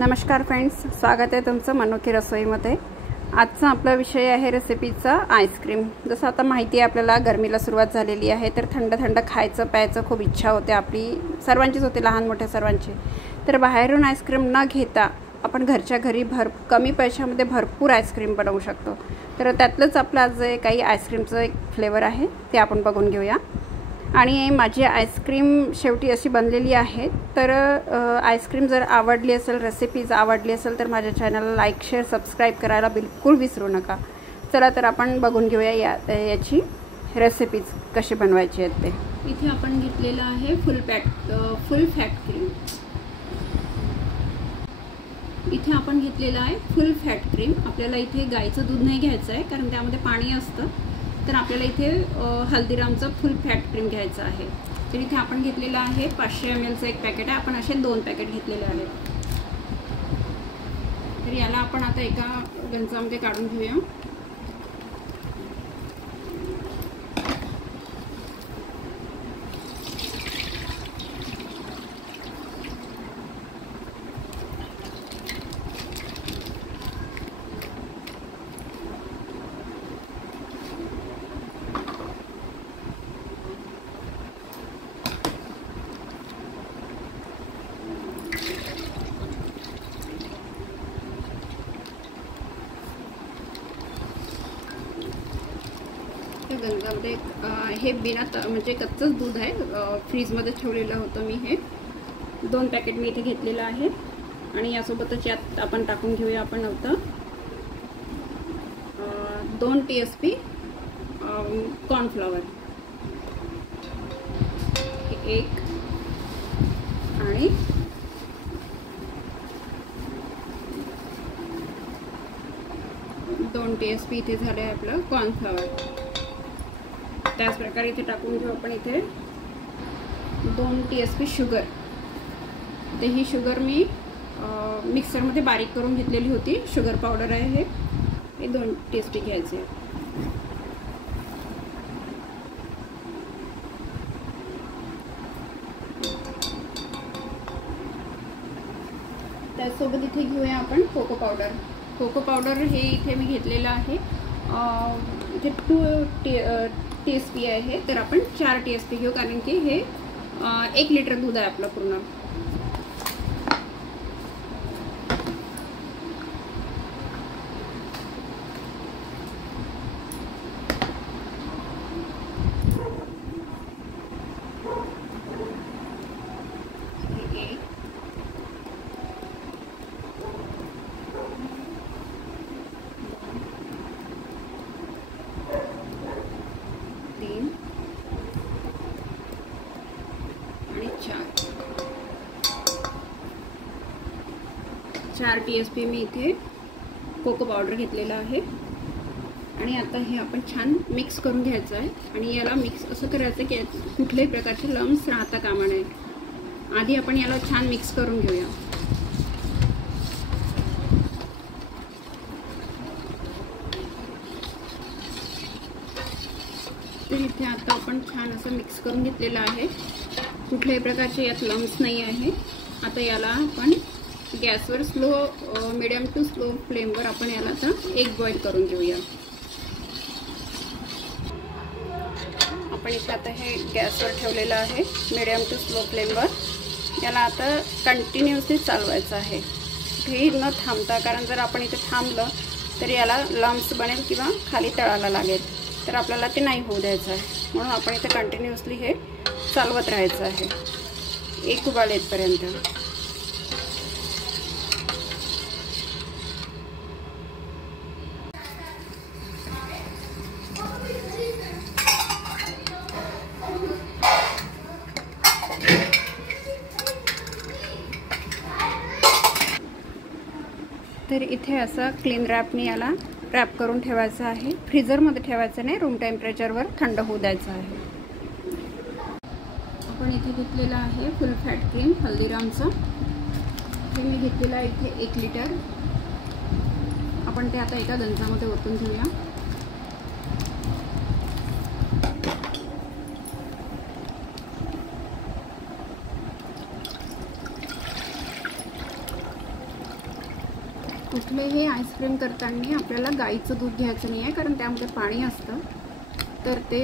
नमस्कार फ्रेंड्स, स्वागत आहे तुमचं मनोकी रसोईमध्ये। आजचा आपला विषय आहे रेसिपीचा आईस्क्रीम। जसं आता माहिती आहे आपल्याला गरमीला सुरुवात झालेली आहे, तर थंड थंड खायचं प्यायचं खूप इच्छा होते, आपली सर्वांचीच होते, लहान मोठ्या सर्वांची। तर बाहेरून आईस्क्रीम न घेता आपण घरच्या घरी कमी पैशामध्ये भरपूर आईस्क्रीम बनवू शकतो। तर त्यातलंच आपलं आज काही आईस्क्रीमचं एक फ्लेवर आहे ते आपण बघून घेऊया। आणि माझी आईस्क्रीम शेवटी अशी बनलेली आहे। तर आईस्क्रीम जर आवडली असेल, रेसिपीज आवडली असेल, तर माझ्या चॅनलला लाईक शेअर सबस्क्राईब करायला बिलकुल विसरू नका। चला तर आपण बघून घेऊया याची रेसिपीज कशी बनवायची आहेत ते। इथे आपण घेतलेलं आहे फुल फॅट क्रीम। इथे आपण घेतलेलं आहे फुल फॅट क्रीम। आपल्याला इथे गाईचं दूध नाही घ्यायचं आहे, कारण त्यामध्ये पाणी असतं। तर आपल्याला इथे हल्दीरामचं फुल फॅट क्रीम घ्यायचं आहे। तर इथे आपण घेतलेलं आहे 500 ml एक पॅकेट आहे। आपण असे 2 पॅकेट घेतलेले आहेत। तर याला आपण आता एका गंजामध्ये काढून घेऊया। गंजामध्ये हे बिना म्हणजे कच्चंच दूध आहे, फ्रीजमध्ये ठेवलेलं होतं मी। हे 2 पॅकेट मी इथे घेतलेलं आहे। आणि यासोबतच यात आपण टाकून घेऊया आपण आता 2 TSP कॉर्नफ्लॉवर, 1 आणि 2 TSP इथे झाले आहे आपलं कॉर्नफ्लॉवर। त्याच प्रकारे इथे टाकून घेऊ आपण इथे 2 TSP शुगर। तर ही शुगर मी मिक्सरमध्ये बारीक करून घेतलेली होती, शुगर पावडर आहे हे 2 TSP घ्यायचे। त्यासोबत इथे घेऊया आपण कोको पावडर। कोको पावडर हे इथे मी घेतलेलं आहे, इथे 2 TSP आहे। तर आपण 4 TSP घेऊ, कारण की हे 1 लिटर दूध आहे आपलं पूर्ण। आणि 4 TSP मी इथे कोको पावडर घेतलेला आहे। आणि आता हे आपण छान मिक्स करून घ्यायचं आहे। आणि याला मिक्स असं करायचं की कुठल्याही प्रकारचे लम्स राहता कामा नये। आधी आपण याला छान मिक्स करून घेऊया। तर इथे आता आपण छान असं मिक्स करून घेतलेलं आहे, कुठल्याही प्रकारचे यात लम्स नाही आहे। आता याला आपण गॅसवर मीडियम टू स्लो फ्लेमवर आपण याला आता एक बॉईल करून घेऊया। आपण इथे आता हे गॅसवर ठेवलेलं आहे मीडियम टू स्लो फ्लेमवर। याला आता कंटिन्युअसली चालवायचं आहे, कुठेही न थांबता, कारण जर आपण इथे थांबलं तर याला लम्स बनेल किंवा खाली तळाला लागेल, तर आपल्याला ते नाही होऊ द्यायचं आहे। म्हणून आपण इथे कंटिन्युअसली हे चालवत राहायचं आहे एक उबाल येईपर्यंत। तर इथे असं क्लीन रॅपने याला रॅप करून ठेवायचं आहे, फ्रीजरमध्ये ठेवायचं नाही, रूम टेम्परेचरवर थंड होऊ द्यायचं आहे। आपण इथे घेतलेलं आहे फुल फॅट क्रीम हल्दीरामचं। हे मी घेतलेलं आहे इथे 1 लिटर। आपण ते आता एका गंजामध्ये ओतून घेऊया। कुठलेही आईस्क्रीम करताना आपल्याला गाईचं दूध घ्यायचं नाही आहे, कारण त्यामध्ये पाणी असतं, तर ते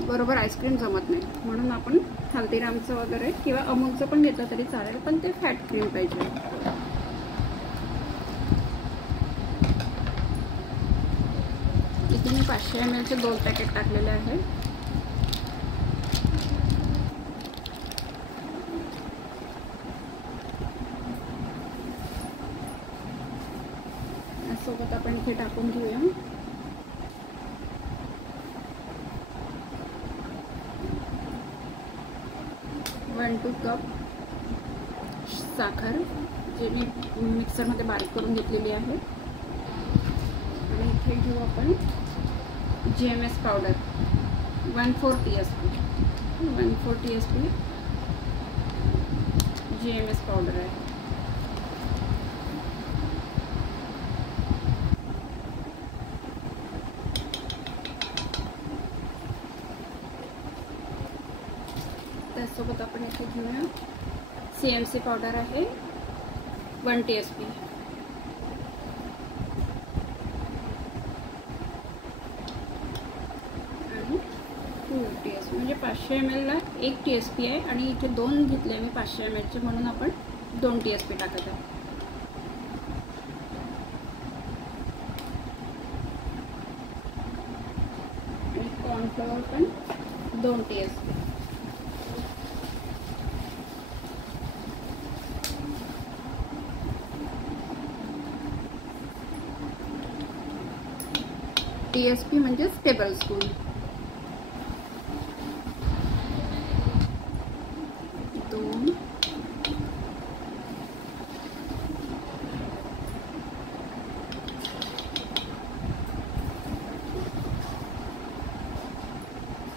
बरोबर आईस्क्रीम जमत नाही. म्हणून आपण हल्दीरामचं वगैरे किंवा अमूलचं पण घेतलं तरी चालेल, पण ते फॅट क्रीम पाहिजे. इथे मी 500 ml चे 2 पॅकेट टाकलेले आहे. सोबत आपण इथे टाकून घेऊया 1-2 कप साखर, जे मी मिक्सरमध्ये बारीक करून घेतलेली आहे. आणि इथे घेऊ आपण GMS powder 1/4 teaspoon. 1/4 teaspoon GMS powder आहे. त्यासोबत आपण इथे घेऊया CMC पावडर आहे 1 टीस्पून. आणि 2 टीस्पून, म्हणजे 500 ml ला 1 टीस्पून आहे आणि इथे 2 घेतले मी 500 ml चे, म्हणून आपण 2 टीस्पून टाकत आहे. आणि कॉर्नफ्लॉवर पण 2 टीस्पून. TSP म्हणजे टेबल स्पून. 2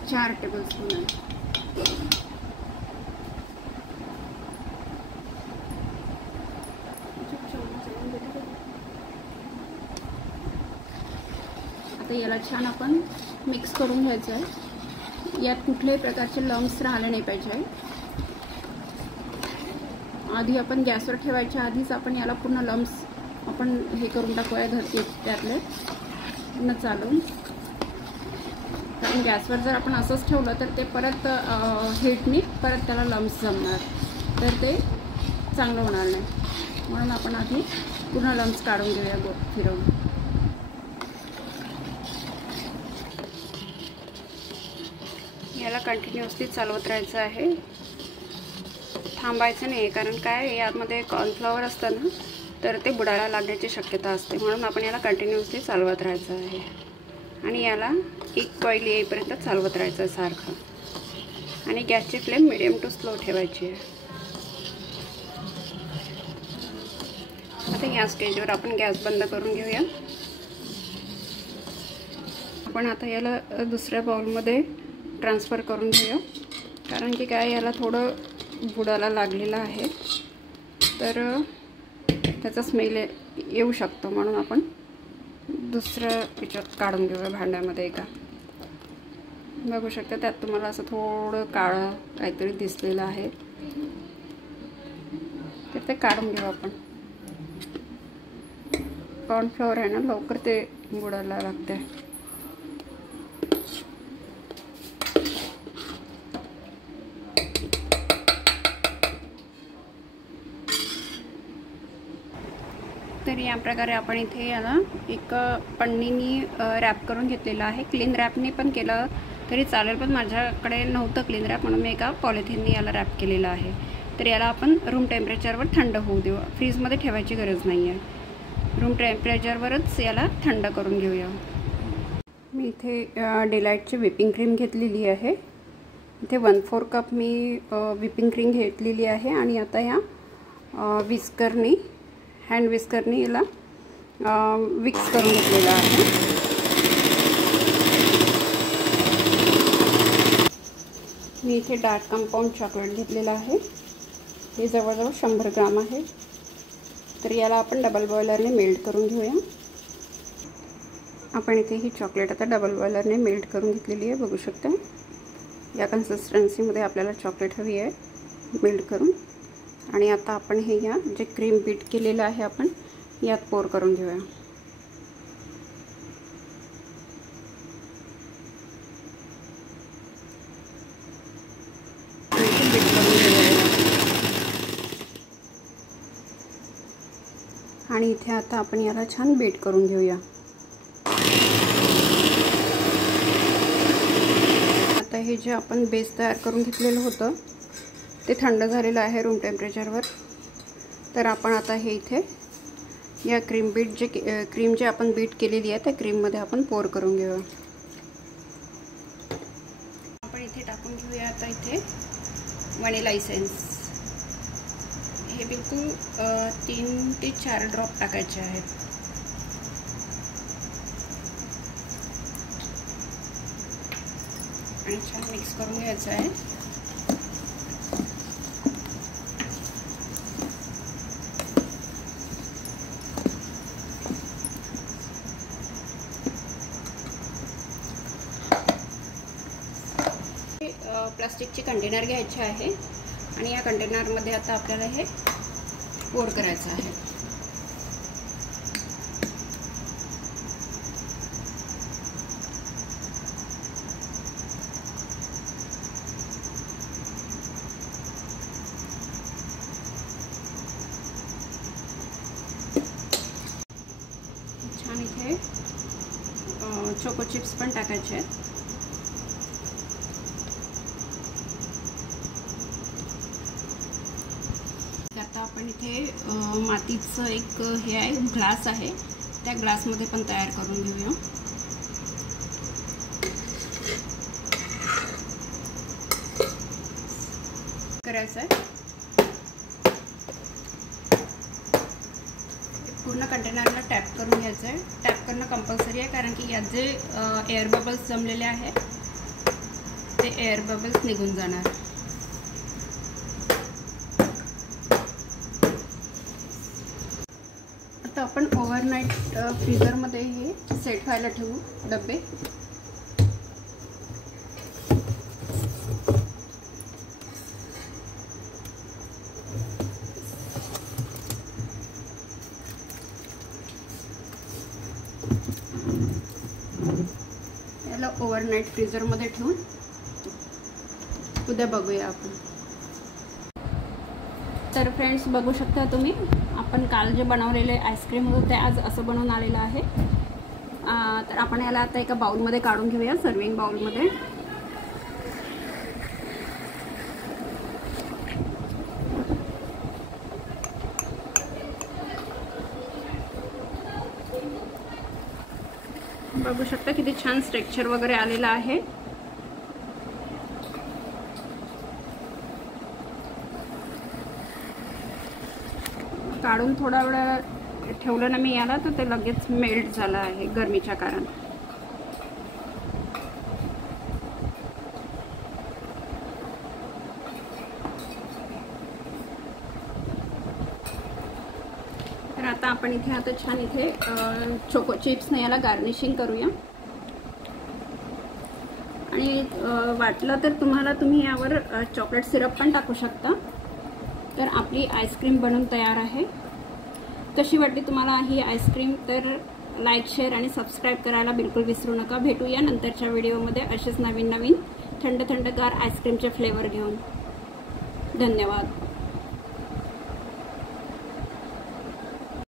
4 टेबल स्पून आहे. आता याला छान आपण मिक्स करून घ्यायचं आहे. यात कुठल्याही प्रकारचे लम्स राहिले नाही पाहिजे. आधी आपण गॅसवर ठेवायच्या आधीच आपण याला पूर्ण लम्स आपण हे करून टाकूया घरचे त्यातले न चालून. कारण गॅसवर जर आपण असंच ठेवलं तर ते परत हीटनी परत त्याला लम्स जमणार, तर ते चांगलं होणार नाही. म्हणून आपण आधी पूर्ण लम्स काढून घेऊया फिरवून. याला कंटिन्युअसली चालवत राहायचं आहे, थांबायचं नाही. कारण काय यामध्ये कॉर्नफ्लॉवर असतं ना, तर ते बुडायला लागण्याची शक्यता असते. म्हणून आपण याला कंटिन्युअसली चालवत राहायचं आहे आणि याला एक कॉईल येईपर्यंत चालवत राहायचं आहे सारखं. आणि गॅसची फ्लेम मिडियम टू स्लो ठेवायची आहे. आता या स्टेजवर आपण गॅस बंद करून घेऊया. आपण आता याला दुसऱ्या बाउलमध्ये ट्रान्सफर करून घेऊया. कारण की काय याला थोडं बुडाला लागलेलं आहे, तर त्याचा स्मेल येऊ शकतो. म्हणून आपण दुसऱ्या याच्यात काढून घेऊया भांड्यामध्ये एका. बघू शकता त्यात तुम्हाला असं थोडं काळं काहीतरी दिसलेलं आहे, तर ते काढून घेऊ आपण. कॉर्नफ्लॉवर आहे ना, लवकर ते बुडायला लागते. तर या प्रकारे आपण इथे याला एक पन्नीनी रॅप करून घेतलेला आहे. क्लीन रॅपने पण केलं तरी चालेल, पण माझ्याकडे नव्हतं क्लीन रॅप, म्हणून मी एका पॉलिथिनने याला रॅप केलेलं आहे. तर याला आपण रूम टेम्परेचरवर थंड होऊ देऊ. फ्रीजमध्ये ठेवायची गरज नाही आहे. रूम टेम्परेचरवरच याला थंड करून घेऊया. मी इथे डिलाईटची व्हिपिंग क्रीम घेतलेली आहे. इथे 1/4 कप मी व्हिपिंग क्रीम घेतलेली आहे. आणि आता या विस्करनी हँड विस्करनी याला मिक्स करून घेतलेला आहे. मी इथे डार्क कंपाऊंड चॉकलेट घेतलेला आहे. हे जवळजवळ 100 ग्राम आहे. तर याला आपण डबल बॉयलरने मेल्ट करून घेऊया. आपण इथे ही चॉकलेट आता डबल बॉयलरने मेल्ट करून घेतलेली आहे. बघू शकता या कन्सिस्टन्सीमध्ये आपल्याला चॉकलेट हवी आहे मेल्ट करून. आणि आता आपण हे या जे क्रीम बीट केलेलं आहे आपण यात पोर करून घेऊया। आणि इथे आता आपण याला छान बीट करून घेऊया। आता हे जे आपण बेस तयार करून घेतलेलं होतं ते थंड झालेलं आहे रूम टेम्परेचरवर। तर आपण आता हे इथे या क्रीम जे आपण बीट केलेली आहे त्या क्रीममध्ये आपण पोर करून घेऊया। आपण इथे टाकून घेऊया आता इथे व्हॅनिला इसेन्स। हे बिलकुल 3 ते 4 ड्रॉप टाकायचे आहेत। आणि छान मिक्स करून घ्यायचं आहे। प्लास्टिकचे कंटेनर घ्यायचे आहे आणि या कंटेनरमध्ये आता आपल्याला हे पोर करायचं आहे। छान इथे चोको चिप्स पण टाकायचे आहेत। आता आपण इथे मातीचं एक हे आहे ग्लास आहे, त्या ग्लासमध्ये पण तयार करून घेऊया। करायचं आहे पूर्ण कंटेनरला टॅप करून घ्यायचं आहे। टॅप करणं कंपल्सरी आहे कारण की यात जे एअर बबल्स जमलेले आहेत ते एअर बबल्स निघून जाणार। आता आपण ओव्हरनाईट फ्रीजरमध्ये हे सेट व्हायला ठेवू डबे। याला ओव्हरनाईट फ्रीजरमध्ये ठेवून उद्या बघूया आपण। तर फ्रेंड्स बघू शकता तुम्ही, आपण काल जे बनवलेले आईस्क्रीम होतं ते आज असं बनवून आलेलं आहे। तर आपण याला आता एका बाउलमध्ये काढून घेऊया, सर्विंग बाउलमध्ये। बघू शकता किती छान स्ट्रक्चर वगैरे आलेलं आहे। काढून थोडा वेळ ठेवलं ना मी याला तर ते लगेच मेल्ट झालं आहे गरमीच्या कारण। तर आता आपण इथे आता छान इथे चोको चिप्सने याला गार्निशिंग करूया। आणि वाटलं तर तुम्ही यावर चॉकलेट सिरप पण टाकू शकता। तर आपली आईस्क्रीम बनून तयार आहे। कशी वाटली तुम्हाला ही आईस्क्रीम? तर लाईक, शेअर आणि सबस्क्राईब करायला बिलकुल विसरू नका। भेटूया नंतरच्या व्हिडिओमध्ये असेच नवीन थंड थंडगार आईस्क्रीमचे फ्लेवर घेऊन। धन्यवाद।